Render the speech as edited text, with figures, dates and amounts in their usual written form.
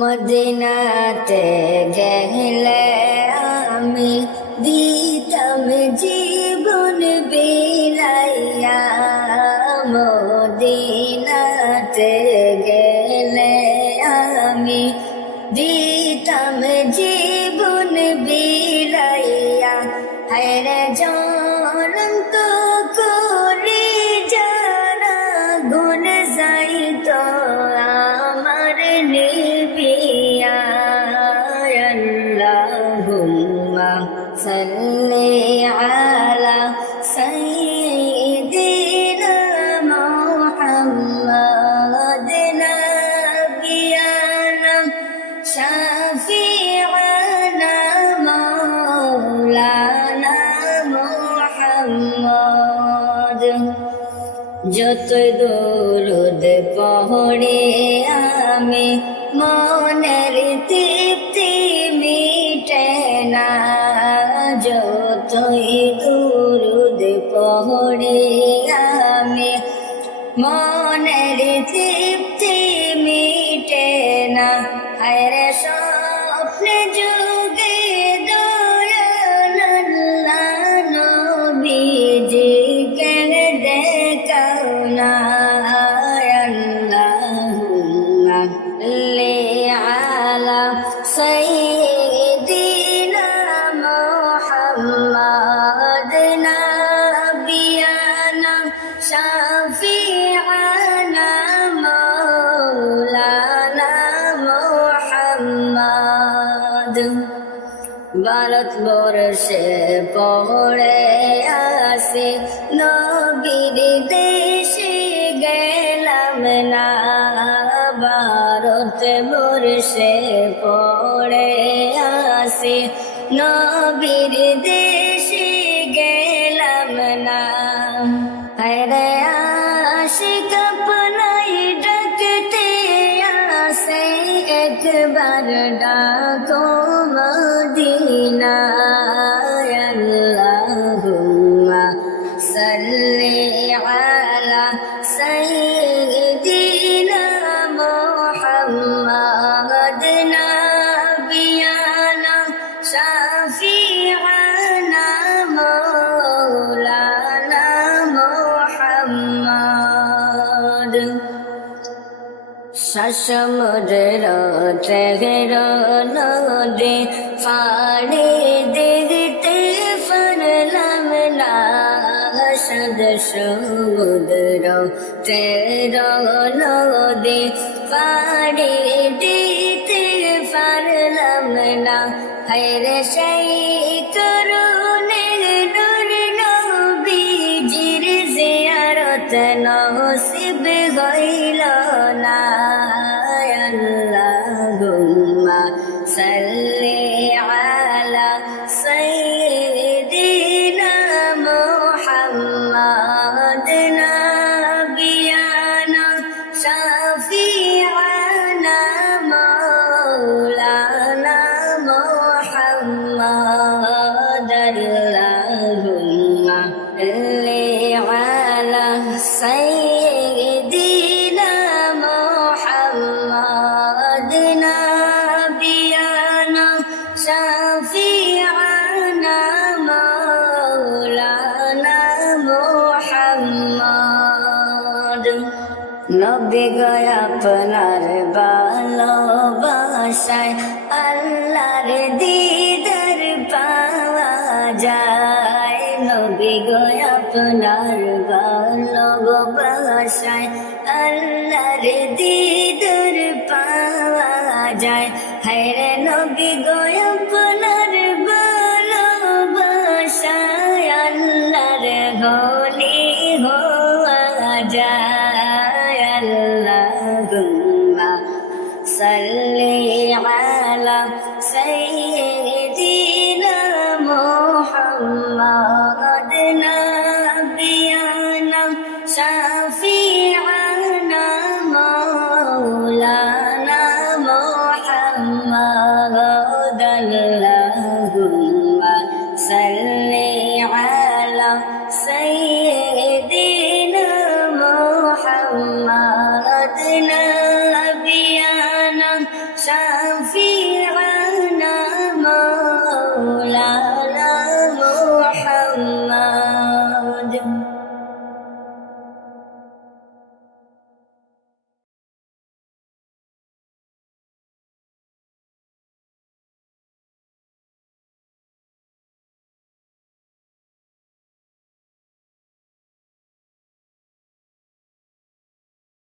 মদিনাতে গেলে আমি দিতাম জীবন বিলাইয়া। মদিনাতে গেলে আমি দিতাম জীবন বিলাইয়া। হায়রে জ্বলন্ত করে যারা গুণ যাইতো আমার নিবিয়া। আল্লাহুম্মা সাল্লি আলা সাইয়্যিদিনা মুহাম্মাদ নাবিয়ানা শাফি'আনা মাওলানা মুহাম্মদ। যতই দরুদ পড়ে আমি মনের তৃপ্তি মিটে না। যতই দরুদ পড়ে আমি মনের তৃপ্তি মিটে না। হায়রে স্বপ্নে যুগে দয়াল আল্লাহ নবীজিকে দেখাও না। আল্লাহুম্মা সাল্লি আলা সাইয়্যিদিনা মুহাম্মাদ নাবিয়ানা শাফি'আনা মাওলানা মুহাম্মাদ। ভারতবর্ষে পড়ে আসি নবীর দেশে গেলাম না। ভারতবর্ষে পড়ে আসি নবীর দেশে গেলাম না। হায়রে আশিক আপনাই ডাকতে আসে একবার ডাকো মদিনা। আল্লাহুম্মা সাল্লি আলা সাইয়্যিদিনা মুহাম্মাদ নাবিয়ানা শাফি'আনা মাওলানা মুহাম্মদ। সমুদ্র তের নদী পাড়ি দেখতে পারলাম না। সাদ সমুদ্র তের নদী পাড়ি দিতে পারলাম না। হায়রে সেই করুণে নূর নবীজির জিয়ারত নসিব হইল না। আল্লাহুম্মা সাল্লি আলা সাইয়্যিদিনা মুহাম্মাদ নাবিয়ানা শাফি'আনা মাওলানা মুহাম্মাদ। আল্লাহুম্মা সাল্লি আলা সাইয়্যিদিনা মুহাম্মাদ নাবিয়ানা শাফি'আনা মাওলানা মুহাম্মাদ। নবী গো আপনার ভালোবাসায় আল্লাহর দিদার পাওয়া যায়। নবী গো আপনার ভালোবাসায় আল্লাহর দিদার পাওয়া যায়। হায়রে নবী গো আপনার ভালোবাসায় আল্লাহর হলি হওয়া যায়। আল্লাহুম্মা সাল্লি আলা সাইয়্যিদিনা মুহাম্মাদ নাবিয়ানা শাফি'আনা মাওলানা মুহাম্মাদ। আল্লাহুম্মা সাল্লি আলা সাইয়্যিদিনা মুহাম্মাদ নাবিয়ানা في